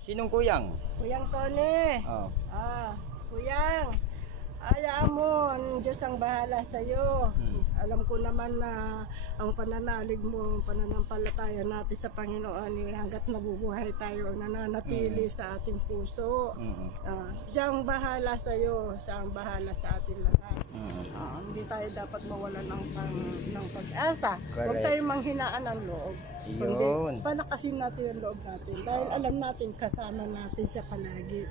Sinong kuyang? Kuyang Tony. Oh. Kuyang. Hayaan mo, ang Diyos ang bahala sa iyo. Alam ko naman na ang pananalig mo, pananampalataya natin sa Panginoon hanggat nabubuhay tayo, nananatili sa ating puso. Diyang bahala sa iyo, siyang bahala sa ating lahat. Hindi tayo dapat mawalan ng pag-asa. Huwag tayong manghinaan ng loob. Kundi palakasin natin yung loob natin dahil alam natin kasama natin siya palagi.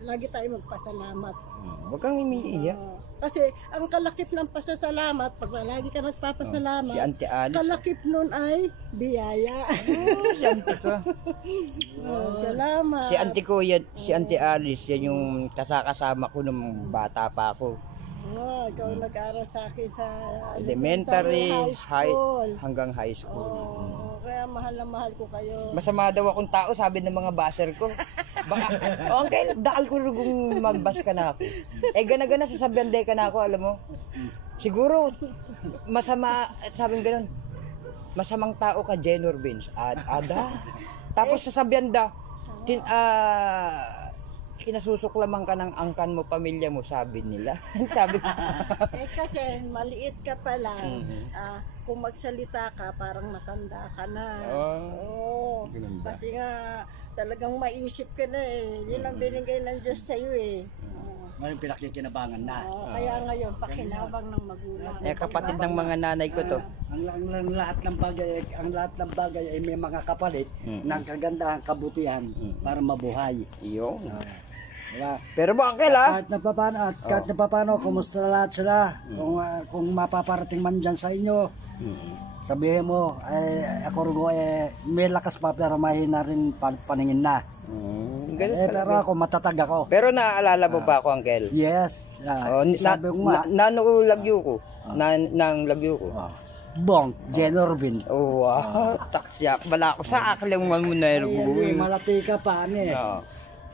Lagi tayo magpasalamat. Huwag kang umiiyak. Kasi ang kalakip ng pasasalamat, pag lagi ka nagpapasalamat, si Auntie Alice, kalakip nun ay biyaya. Si Auntie ko. Salamat. Si Auntie ko, si Auntie Alice, yan yung kasama ko nung bata pa ako. Ikaw nag-aral sa akin sa elementary, high school. Hanggang high school. Kaya mahal na mahal ko kayo. Masama daw akong tao, sabi ng mga baser ko. Baka, okay, dakal ko rugong magbas ka na ako. Gana-gana sasabihan day ka na ako, alam mo. Siguro, masama, sabi ganun, masamang tao ka, Jenor Vince. Ada. Tapos sasabihan da, kinasusuklaman ka ng angkan mo, pamilya mo, sabi nila. Sabi ko. Kasi maliit ka pa lang. Kung magsalita ka, parang matanda ka na. Kasi nga, talagang maisip ka na eh. Yun ang binigay ng Diyos sa'yo eh. Ngayon pinakikinabangan na. Kaya ngayon, pakinabang ng magulang. Kapatid ng mga nanay ko to. Ang lahat ng bagay ay may mga kapalit ng kagandahan, kabutihan para mabuhay. Iyo. Diba? Pero ba uncle kahit na paano, kumusta lahat sila? Kung mapaparating man dyan sa inyo, sabihin mo, ako rin may lakas pa pero mahina rin paningin na. Pero ako matatag ako. Pero naaalala mo ba ako uncle? Yes. Sabi ko nga. Nanulagyo ko. Nang lagyo ko. Bong, Jenorvin. Wow, taksyak. Bala ko sa aklang mamunero. Malati ka pa,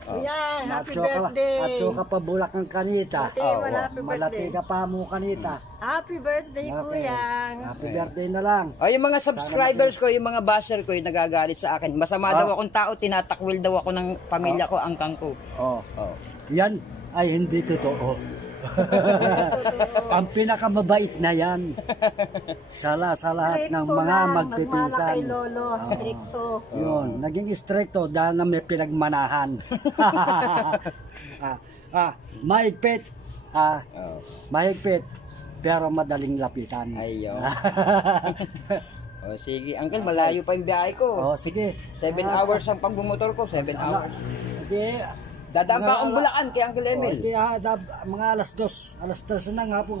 Happy birthday! At so ka pa bulak ng kanita. Malati ka pa mo kanita. Happy birthday, Kuyang! Happy birthday na lang. Yung mga subscribers ko, yung mga basher ko, yung nagagalit sa akin. Masama daw akong tao, tinatakwil daw ako ng pamilya ko, angkang ko. Yan ay hindi totoo. Ang pinakamabait na yan sa lahat ng mga magpipinsan. Kay Lolo, stricto. Yun, naging stricto dahil na may pinagmanahan. Mahigpit pero madaling lapitan. Ayun. Sige, uncle, malayo pa yung biyahe ko. Sige. 7 hours ang pagbumotor ko, 7 hours. Sige. Dadaan pa akong Bulacan kay Uncle Emil. Mga alas 3 na nga po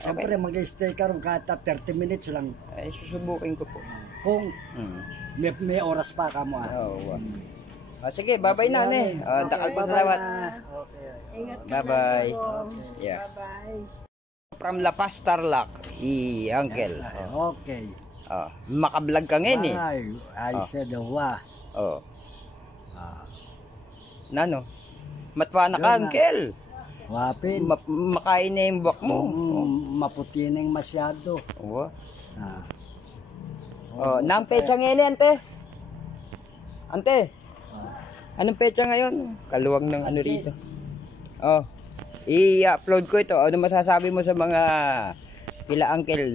siyempre mag-stay ka rin kahit 30 minutes lang. Ay, susubukin ko po. Kung may oras pa ka mo. Sige, bye-bye na dakal pa salamat. Ingat ka. Bye-bye. Yeah. Bye-bye. From La Paz, Tarlac, Uncle. Okay. Makablog ka ngayon I said, wah. Nano? Matwana ka, Uncle. Wapin. Makain na yung buwak mo. Maputi na yung masyado. Nang pecha ngayon, ante? Ante? Anong pecha ngayon? Kaluwag ng ano rito. I-upload ko ito. Ano masasabi mo sa mga kila Uncle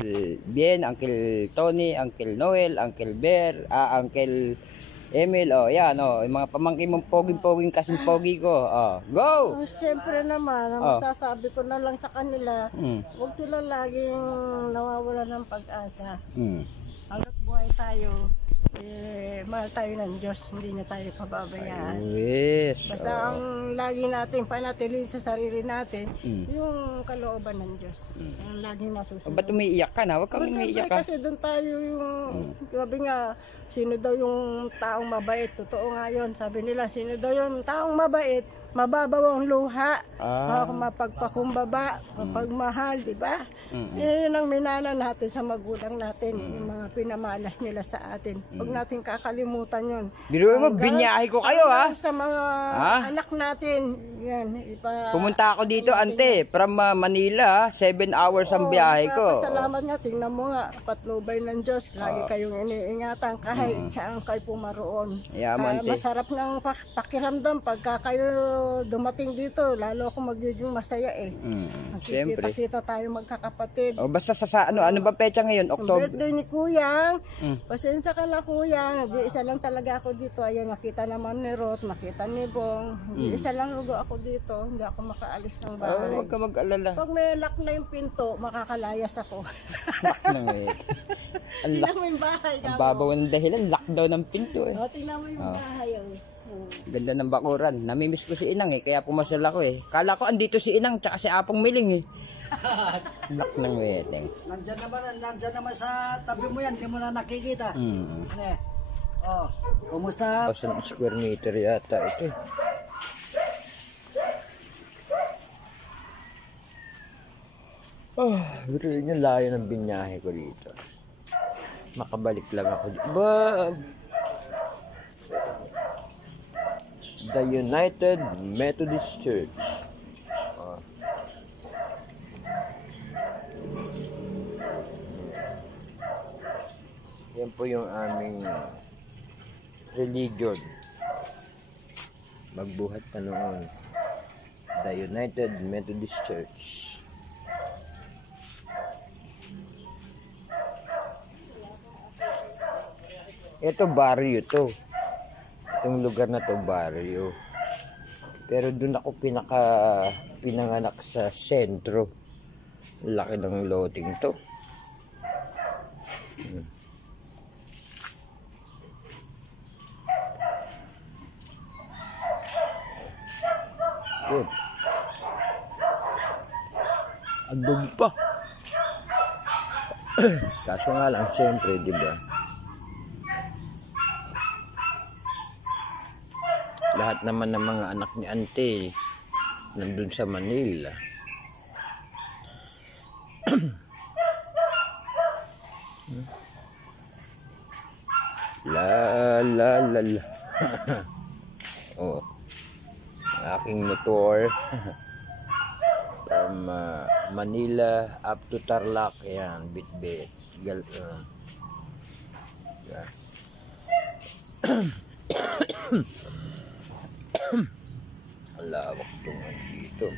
Bien, Uncle Tony, Uncle Noel, Uncle Bear, Uncle Emil, yan, yung mga pamangkin mong poging-poging kasing pogi ko, go! Siyempre naman, ang masasabi ko na lang sa kanila, huwag sila laging nawawala ng pag-asa. Hanggat buhay tayo, mahal tayo ng Diyos, hindi niya tayo pababayaan. Basta ang lagi natin panatili sa sarili natin, yung kalooban ng Diyos. Ang laging nasusunod. Ba't umiiyak ka na? Huwag kang umiiyak ka. Kasi doon tayo yung, sabi nga, sino daw yung taong mabait? Totoo nga yun. Sabi nila, sino daw yung taong mabait? Mababaw ang luha, mapagpakumbaba, mapagmahal, di ba? Yun ang minana natin sa magulang natin, yung mga pinamalas nila sa atin. Huwag natin kakalimutan yun. Biro mo, binyahe ko kayo sa mga anak natin, Yan, Pumunta ako dito, ante, from Manila, 7 hours ang biyahe ko. Salamat nga, tingnan mo nga, patnubay ng Diyos. Lagi kayong iniingatan kahit saan kayo pumaroon. Yaman, ante. Masarap ng pakiramdam pagka kayo dumating dito. Lalo ako magiging masaya eh. Siyempre. Kita tayo magkakapatid. O basta ano ba pecha ngayon? Ang October? birthday ni Kuyang. Pasensya ka na Kuyang. Isa lang talaga ako dito. Ayan, nakita naman ni Ruth, nakita ni Bong. Isa lang lugo ako dito. Hindi ako makaalis ng bahay. Huwag ka mag-alala. Pag may lock na yung pinto, makakalayas ako. Lock na ngayon. Ang Tingnan mo yung bahay. Ang babaw ng dahilan, lockdown ng pinto eh. Tingnan mo yung bahay. Ganda ng bakuran. Namimiss ko si Inang eh, kaya pumasal ako eh. Kala ko andito si Inang tsaka si Apong Miling eh. Lock ng weteng. Nandyan naman sa tabi mo yan, hindi mo na nakikita. Oh, kumusta? 1,000 square meter yata ito. Pero yun yung layo ng binyahe ko dito. Makabalik lang ako dito. The United Methodist Church. Yan po yung aming religion. Magbuhat pa noon. The United Methodist Church. Ito barrio to. Itong lugar na to barrio. Pero doon ako pinanganak sa sentro. Laki ng loading to. Good. Andun pa. Kaso nga lang, siyempre, di ba? Lahat naman ng mga anak ni Ante nandun sa Manila. La la la la. Oh. Aking motor from Manila up to Tarlac. Yan, bit-bit. Yeah. Lawak itong dito.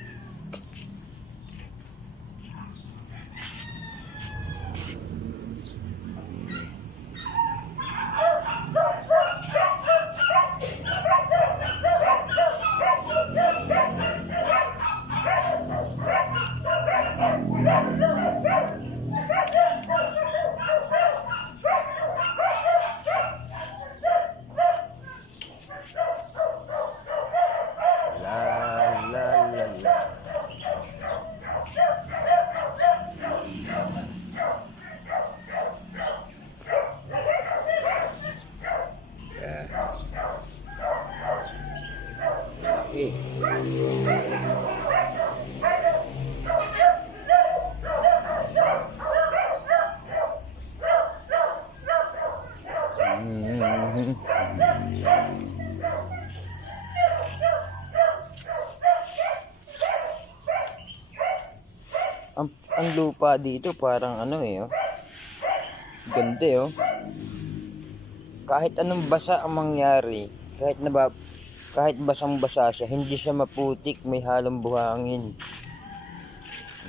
Ang lupa dito parang ano eh, oh. Ganda eh, oh. Kahit anong basa ang mangyari, kahit basang-basa siya, hindi siya maputik, may halong buhangin.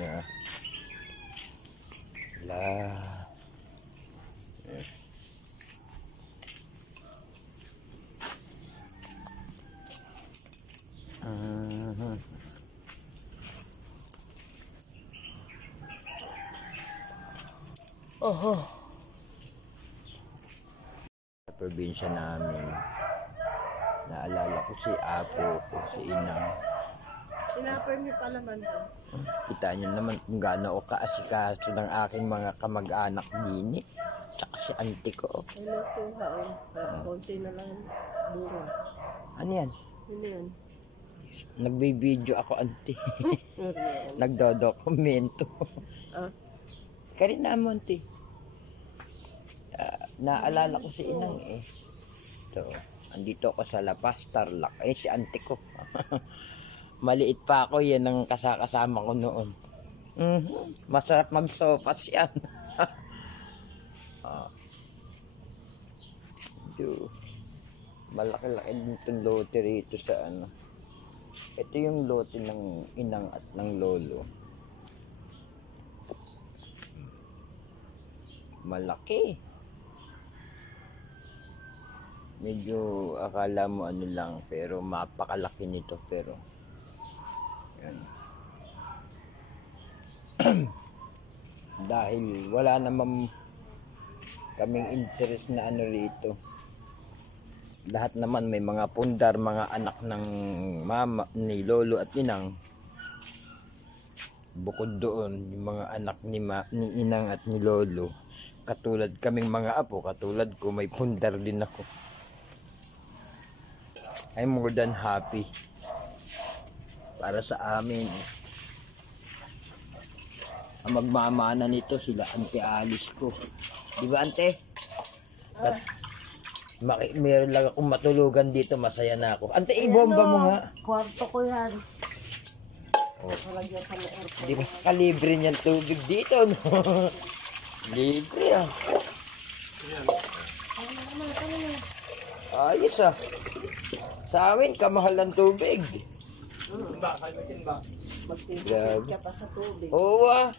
Yeah. Sa probinsya namin, naalala ko si Apo ko, si Inang. Sinapay niyo pala man ba? Kita niyo naman kung gaano o kaasikaso ng aking mga kamag-anak dini. Tsaka si auntie ko. Hello, tuhaon. Konti na lang bunga. Ano yan? Ano yan? Nagbe-video ako, auntie. Nagdodokumento. Karina mo, auntie. Naalala ko si Inang eh. So, andito ako sa La Paz, Tarlac. Si auntie ko. Maliit pa ako, yan ang kasama ko noon. Masarap magsopas yan. Malaki-laki din itong lote rito sa ano. Ito yung lote ng inang at ng lolo. Malaki. Medyo akala mo ano lang, pero mapakalaki nito, pero yan. Dahil wala namang kaming interest na ano rito. Lahat naman may mga pundar, mga anak ng mama, ni lolo at inang. Bukod doon, yung mga anak ni inang at ni lolo, katulad kaming mga apo, katulad ko, may pundar din ako. I'm more than happy para sa amin. Ang magmamana nito sila Ante Alice ko. Di ba, Ante? Meron lang akong matulugan dito, masaya na ako. Ante, ibomba mo nga. Kwarto ko yan. Di ba kalibre niyan tubig dito, no? Libre, ah. Ayos, ah. Sa amin, kamahal ng tubig. Magtitipid ka pa sa tubig. Oo, ah.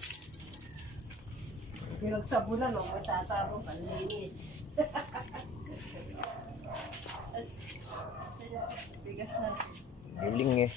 Pinagsabunan, no? May tataro, panlinis. Galing, eh.